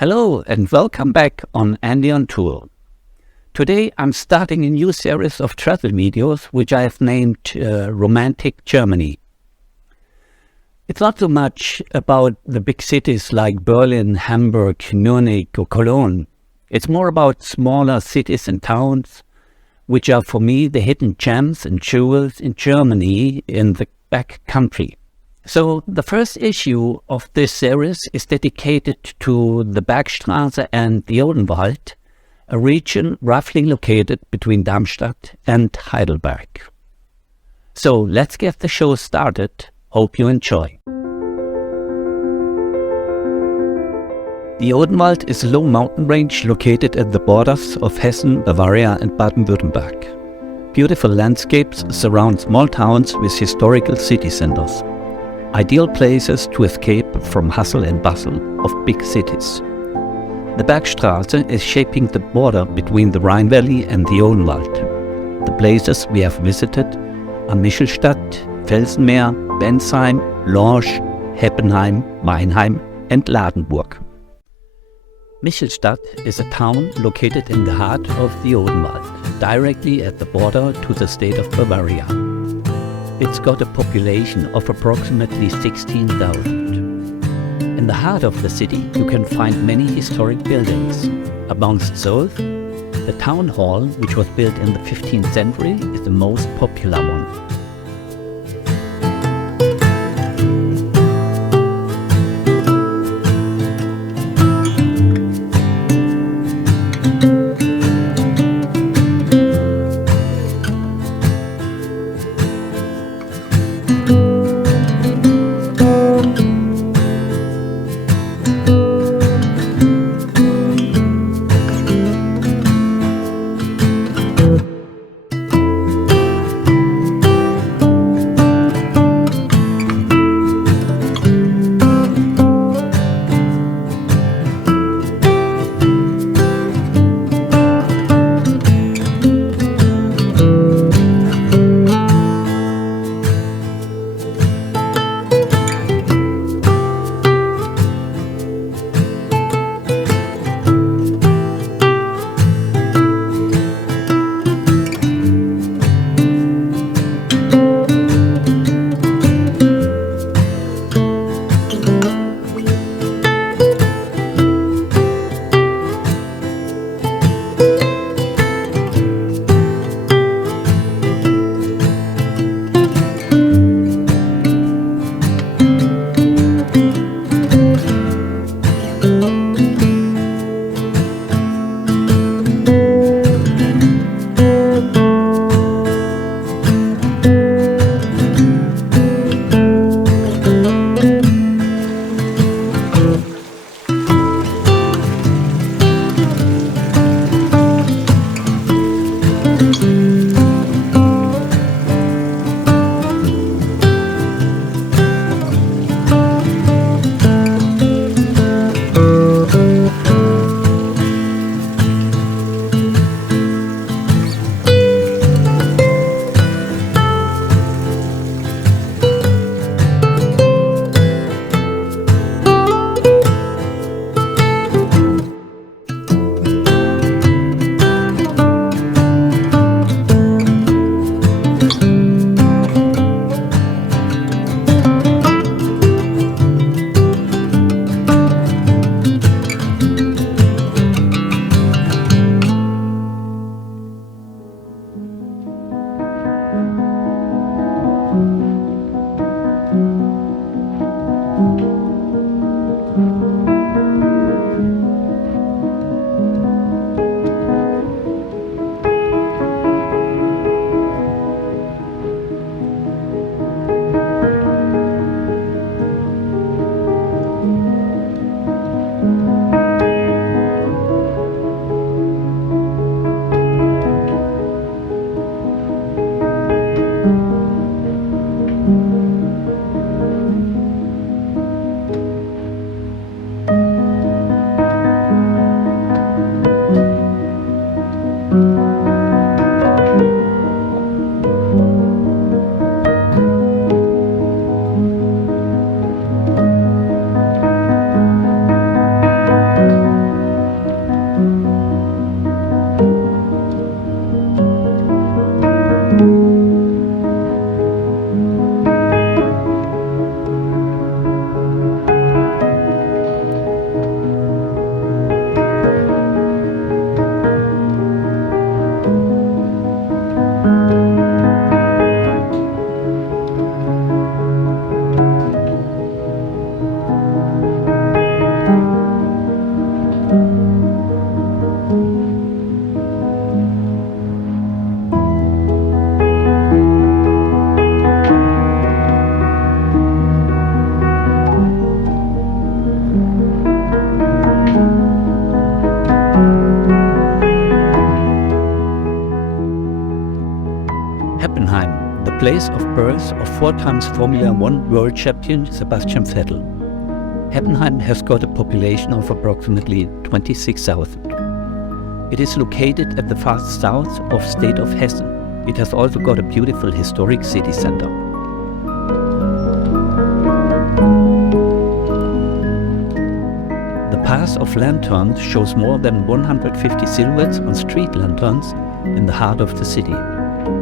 Hello and welcome back on Andy on Tour. Today I'm starting a new series of travel videos which I have named Romantic Germany. It's not so much about the big cities like Berlin, Hamburg, Munich or Cologne. It's more about smaller cities and towns which are for me the hidden gems and jewels in Germany in the back country. So the first issue of this series is dedicated to the Bergstraße and the Odenwald, a region roughly located between Darmstadt and Heidelberg. So let's get the show started. Hope you enjoy. The Odenwald is a low mountain range located at the borders of Hessen, Bavaria and Baden-Württemberg. Beautiful landscapes surround small towns with historical city centers. Ideal places to escape from hustle and bustle of big cities. The Bergstraße is shaping the border between the Rhine Valley and the Odenwald. The places we have visited are Michelstadt, Felsenmeer, Bensheim, Lorsch, Heppenheim, Weinheim and Ladenburg. Michelstadt is a town located in the heart of the Odenwald, directly at the border to the state of Bavaria. It's got a population of approximately 16,000. In the heart of the city you can find many historic buildings. Amongst those, the town hall, which was built in the 15th century, is the most popular one. Heppenheim, the place of birth of 4-time Formula One world champion Sebastian Vettel. Heppenheim has got a population of approximately 26,000. It is located at the far south of state of Hessen. It has also got a beautiful historic city center. The path of lanterns shows more than 150 silhouettes on street lanterns in the heart of the city.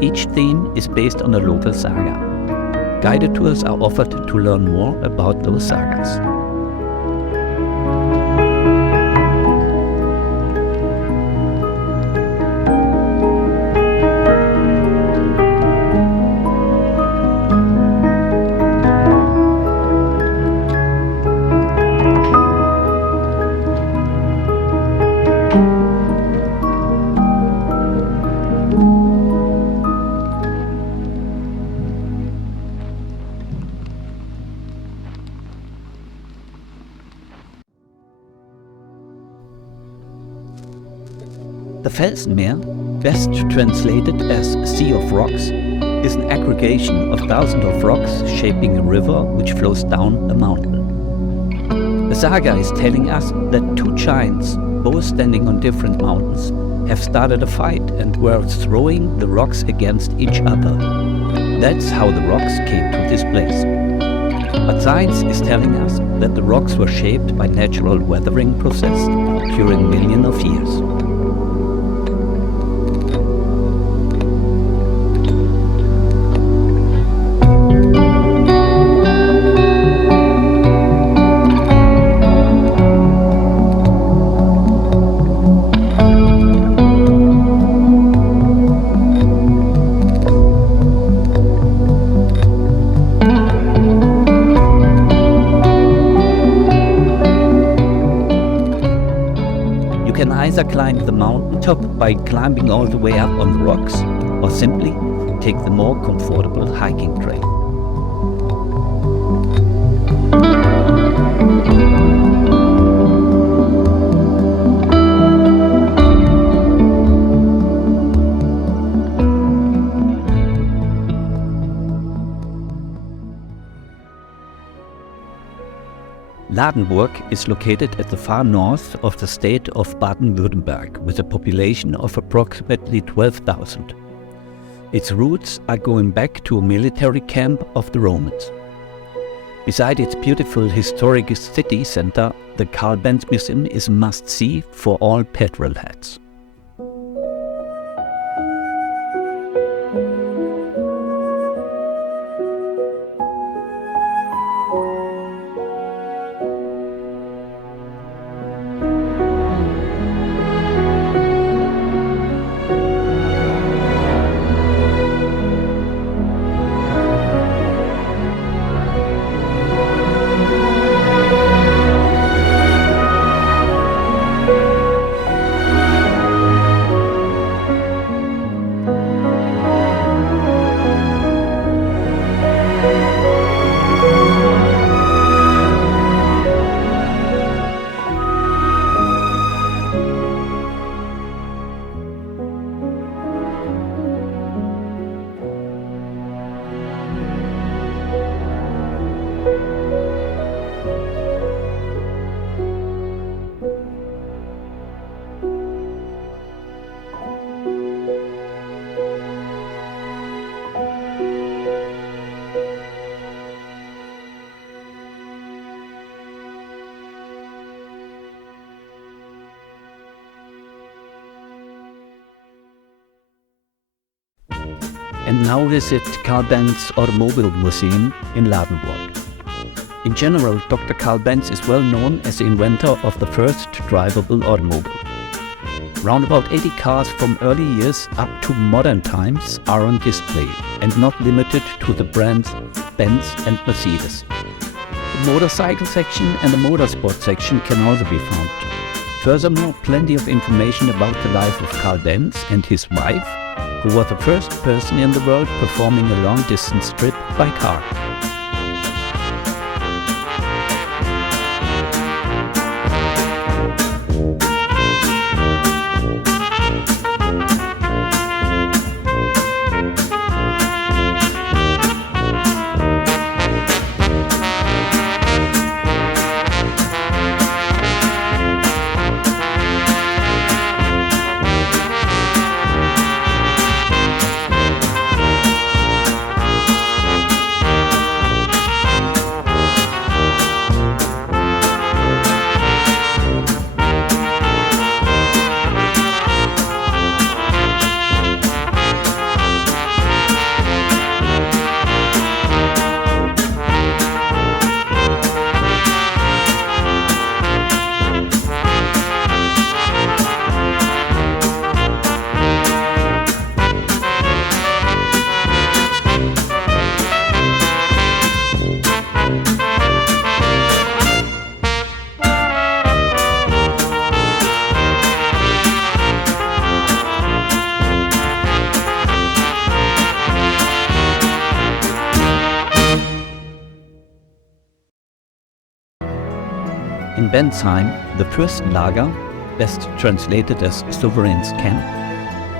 Each theme is based on a local saga. Guided tours are offered to learn more about those sagas. The Felsenmeer, best translated as Sea of Rocks, is an aggregation of thousands of rocks shaping a river which flows down a mountain. The saga is telling us that two giants, both standing on different mountains, have started a fight and were throwing the rocks against each other. That's how the rocks came to this place. But science is telling us that the rocks were shaped by natural weathering process during millions of years. Either climb the mountain top by climbing all the way up on the rocks, or simply take the more comfortable hiking trail. Ladenburg is located at the far north of the state of Baden-Württemberg with a population of approximately 12,000. Its roots are going back to a military camp of the Romans. Beside its beautiful historic city center, the Carl Benz museum is a must-see for all petrolheads. and now visit Carl Benz Automobile Museum in Ladenburg. In general, Dr. Carl Benz is well known as the inventor of the first drivable automobile. Round about 80 cars from early years up to modern times are on display and not limited to the brands Benz and Mercedes. The motorcycle section and the motorsport section can also be found. Furthermore, plenty of information about the life of Carl Benz and his wife, who was the first person in the world performing a long-distance trip by car. In Bensheim, the Fürstenlager, best translated as Sovereign's Camp,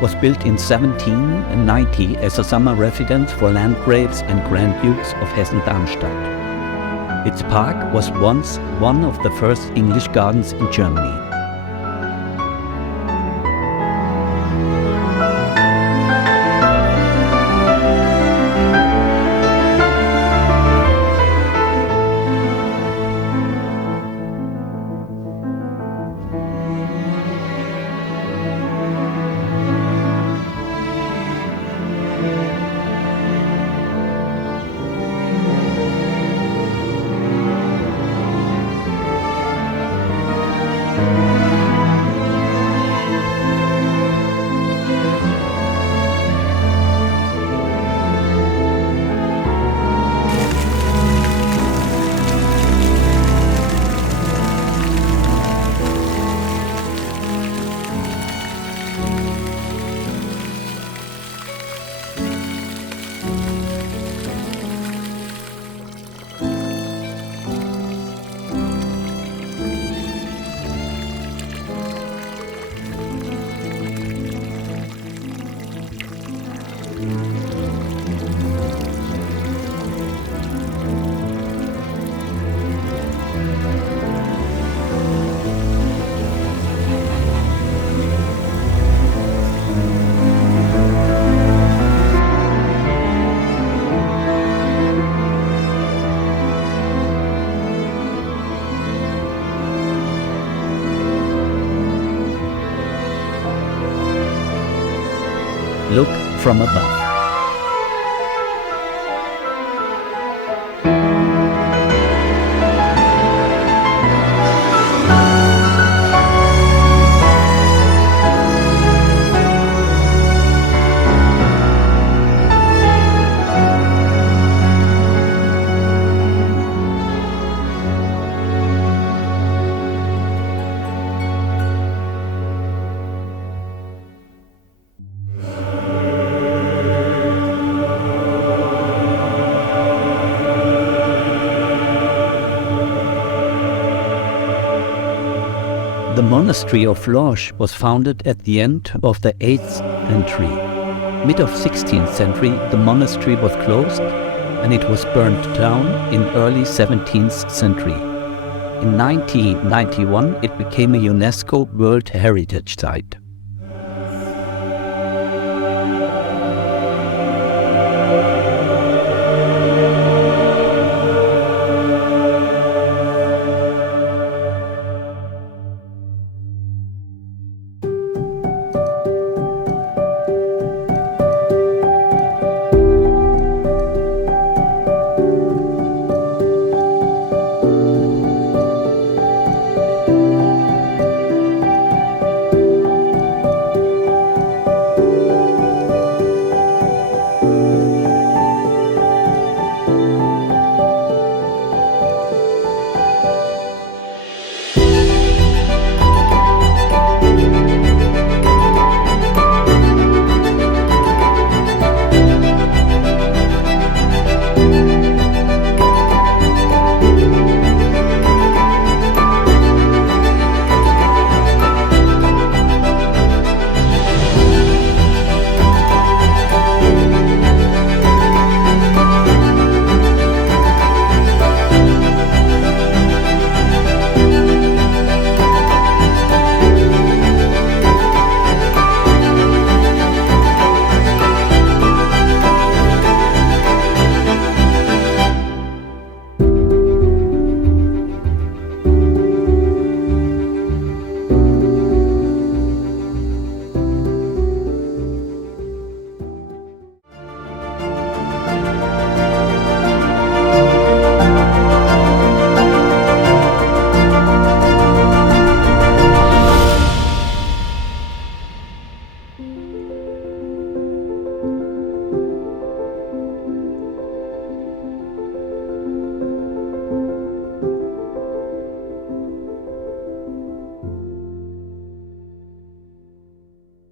was built in 1790 as a summer residence for Landgraves and Grand Dukes of Hessen-Darmstadt. Its park was once one of the first English gardens in Germany. Look from above. The monastery of Lorsch was founded at the end of the 8th century. Mid of 16th century, the monastery was closed and it was burned down in early 17th century. In 1991, it became a UNESCO World Heritage Site.